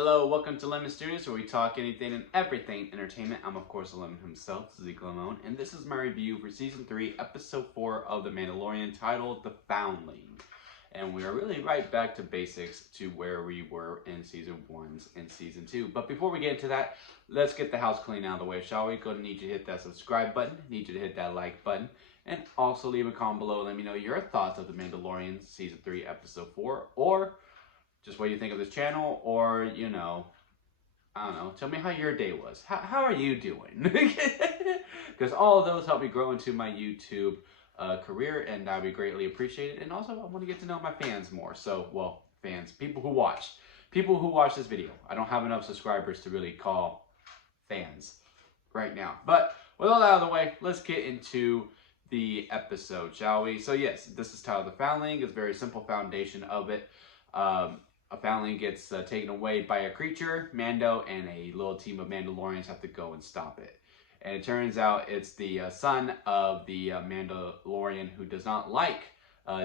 Hello, welcome to Lemon Studios, where we talk anything and everything entertainment. I'm, of course, Lemon himself, Zeke Lemon, and this is my review for Season 3, Episode 4 of The Mandalorian, titled The Foundling. And we are really right back to basics to where we were in Season 1 and Season 2. But before we get into that, let's get the house clean out of the way, shall we? Gonna need you to hit that subscribe button, need you to hit that like button, and also leave a comment below. Let me know your thoughts of The Mandalorian, Season 3, Episode 4, or just what you think of this channel, or, you know, I don't know, tell me how your day was. How are you doing? Because all of those help me grow into my YouTube career, and I'd be greatly appreciated. And also, I want to get to know my fans more. So, well, fans, people who watch this video. I don't have enough subscribers to really call fans right now. But with all that out of the way, let's get into the episode, shall we? So yes, this is titled The Foundling. It's a very simple foundation of it. A foundling gets taken away by a creature. Mando and a little team of Mandalorians have to go and stop it. And it turns out it's the son of the Mandalorian who does not like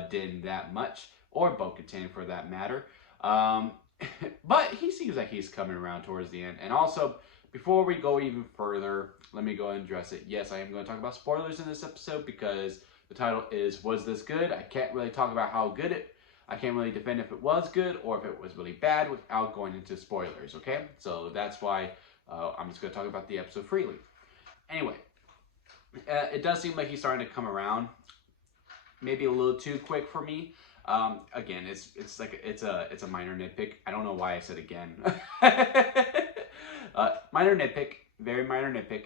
Din that much, or Bo-Katan for that matter. But he seems like he's coming around towards the end. And also, before we go even further, let me go ahead and address it. Yes, I am going to talk about spoilers in this episode because the title is Was This Good? I can't really talk about how good I can't really defend if it was good or if it was really bad without going into spoilers, okay? So that's why I'm just going to talk about the episode freely. Anyway, it does seem like he's starting to come around. Maybe a little too quick for me. Again, it's a minor nitpick. I don't know why I said again. Minor nitpick, very minor nitpick.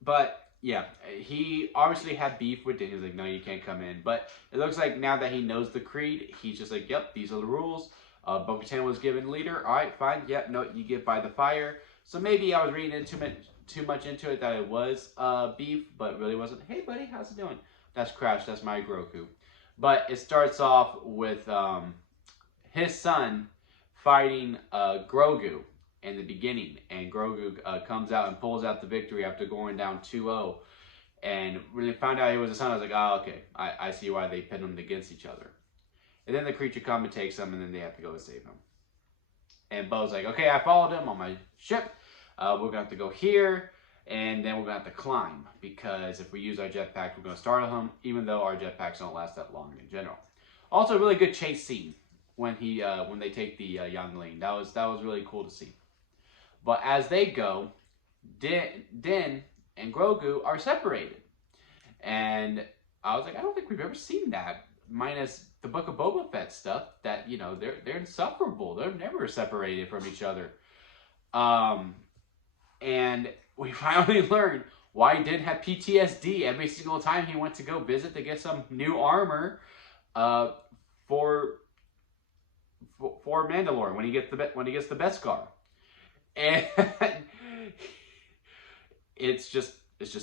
But yeah, he obviously had beef with Din. He was like, no, you can't come in. But it looks like now that he knows the creed, he's just like, yep, these are the rules. Bo-Katan was given leader. All right, fine. Yep, no, you get by the fire. So maybe I was reading too much into it that it was beef, but really wasn't. Hey, buddy, how's it doing? That's Crash. That's my Grogu. But it starts off with his son fighting Grogu in the beginning, and Grogu comes out and pulls out the victory after going down 2-0, and really found out he was a son. I was like, oh, okay, I see why they pit them against each other. And then the creature comes and takes him, and then they have to go and save him. And Bo's like, okay, I followed him on my ship. We're gonna have to go here, and then we're gonna have to climb, because if we use our jetpack, we're gonna startle him, even though our jetpacks don't last that long in general. Also, a really good chase scene when they take the youngling. That was really cool to see. But as they go, Din and Grogu are separated. And I was like, I don't think we've ever seen that, minus the Book of Boba Fett stuff, that, you know, they're insufferable. They're never separated from each other. And we finally learned why Din had PTSD every single time he went to go visit to get some new armor for Mandalorian when he gets the Beskar. And it's just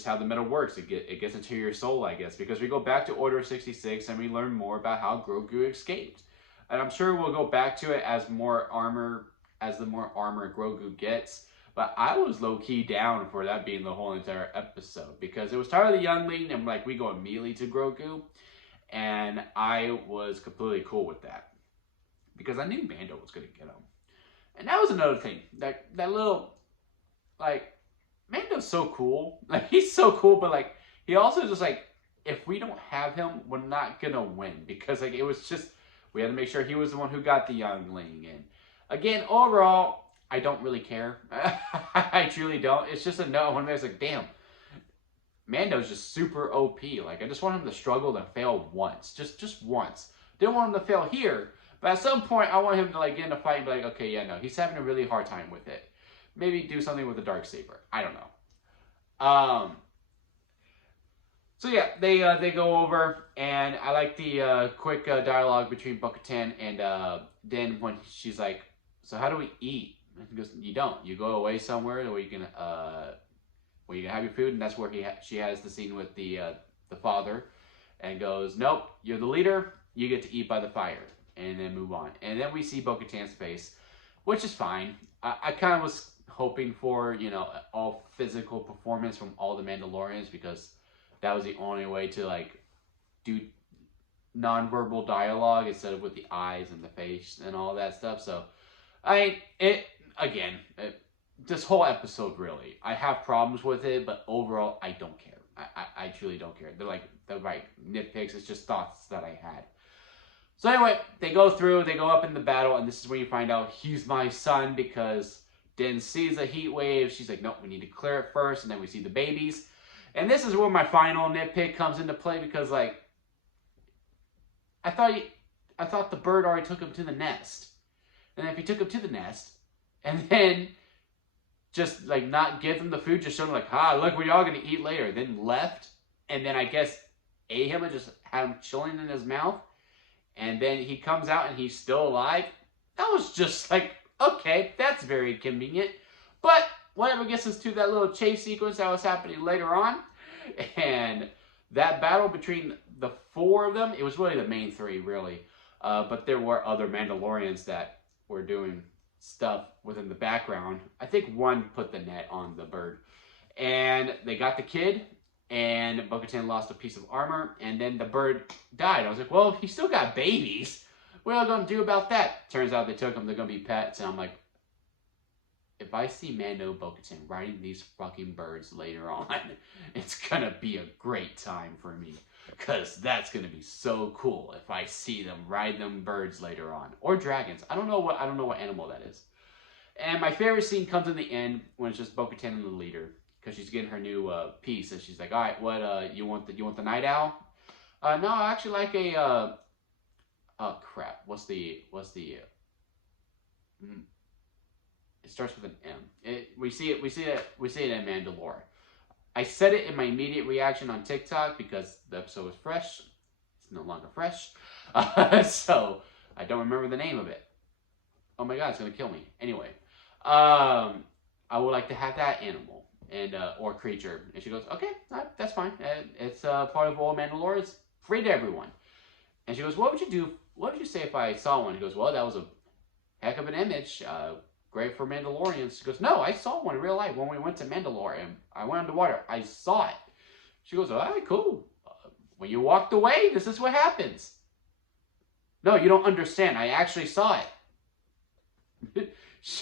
how the metal works. It gets into your soul, I guess, because we go back to Order 66 and we learn more about how Grogu escaped. And I'm sure we'll go back to it as the more armor Grogu gets. But I was low-key down for that being the whole entire episode, because it was Tyler the Youngling, and like we go immediately to Grogu, and I was completely cool with that, because I knew Mando was going to get him. And that was another thing. That little, like, Mando's so cool. Like, he's so cool, but, like, he also just, like, if we don't have him, we're not going to win. Because, like, it was just, we had to make sure he was the one who got the youngling in. Again, overall, I don't really care. I truly don't. It's just a no. When there's like, damn, Mando's just super OP. Like, I just want him to struggle and fail once. Just once. Didn't want him to fail here. But at some point, I want him to like get in a fight and be like, okay, yeah, no, he's having a really hard time with it. Maybe do something with the Darksaber. I don't know. So yeah, they go over, and I like the quick dialogue between Bo-Katan and Din when she's like, so how do we eat? And he goes, you don't. You go away somewhere where you can have your food, and that's where she has the scene with the father, and goes, nope, you're the leader. You get to eat by the fire. And then move on. And then we see Bo-Katan's face, which is fine. I kind of was hoping for, you know, all physical performance from all the Mandalorians, because that was the only way to, like, do nonverbal dialogue instead of with the eyes and the face and all that stuff. So, this whole episode really, I have problems with it, but overall, I don't care. I truly don't care. They're right nitpicks. It's just thoughts that I had. So anyway, they go up in the battle, and this is where you find out he's my son because Din sees a heat wave. She's like, nope, we need to clear it first, and then we see the babies. And this is where my final nitpick comes into play because, like, I thought the bird already took him to the nest. And if he took him to the nest, and then just, like, not give them the food, just show them, like, look, we're all going to eat later, then left, and then I guess ate him and just had him chilling in his mouth, and then he comes out and he's still alive. That was just like, okay, that's very convenient. But whatever gets us to that little chase sequence that was happening later on, and that battle between the 4 of them, it was really the main 3, really. But there were other Mandalorians that were doing stuff within the background. I think one put the net on the bird. And they got the kid, and Bo-Katan lost a piece of armor, and then the bird died. I was like, well, he still got babies. What are you going to do about that? Turns out they took them. They're going to be pets. And I'm like, if I see Mando Bo-Katan riding these fucking birds later on, it's going to be a great time for me. Because that's going to be so cool if I see them ride them birds later on. Or dragons. I don't know what animal that is. And my favorite scene comes in the end when it's just Bo-Katan and the leader. Because she's getting her new piece. And she's like, all right, what, you want the night owl? No, I actually like a, oh crap, what's the, it starts with an M. We see it in Mandalore. I said it in my immediate reaction on TikTok because the episode was fresh. It's no longer fresh. So, I don't remember the name of it. Oh my god, it's going to kill me. Anyway, I would like to have that animal and or creature. And she goes, okay, that's fine. It's part of all Mandalore. It's free to everyone. And she goes, what would you say if I saw one? He goes, well, that was a heck of an image. Great for Mandalorians. She goes, no, I saw one in real life when we went to Mandalore. And I went underwater. I saw it. She goes, all right, cool. When you walked away, this is what happens. No, you don't understand. I actually saw it.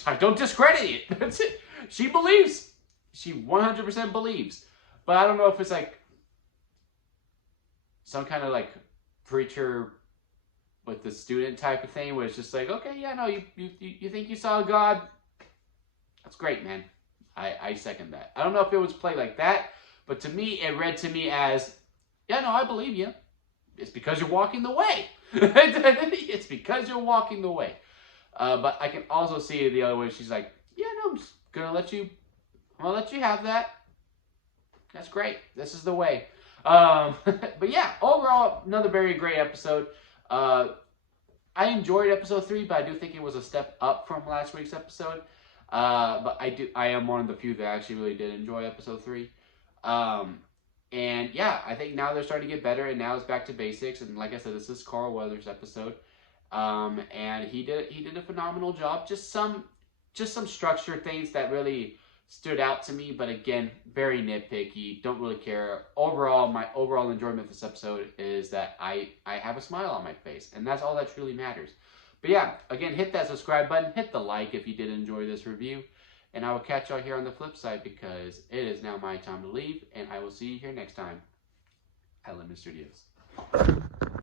I don't discredit it. That's it. She believes. She 100% believes. But I don't know if it's like some kind of like preacher with the student type of thing where it's just like, okay, yeah, no, you think you saw God? That's great, man. I second that. I don't know if it was played like that, but to me, it read to me as, yeah, no, I believe you. It's because you're walking the way. It's because you're walking the way. But I can also see it the other way. She's like, yeah, no, I'm just gonna let you have that. That's great. This is the way. But yeah, overall, another very great episode. I enjoyed episode 3, but I do think it was a step up from last week's episode. But I am one of the few that actually really did enjoy episode 3. And yeah, I think now they're starting to get better, and now it's back to basics. And like I said, this is Carl Weathers' episode. And he did a phenomenal job. Just some structured things that really stood out to me, but again, very nitpicky. Don't really care. Overall, my overall enjoyment of this episode is that I have a smile on my face, and that's all that truly matters. But yeah, again, hit that subscribe button, hit the like if you did enjoy this review, and I will catch y'all here on the flip side because it is now my time to leave, and I will see you here next time at Lemon Studios.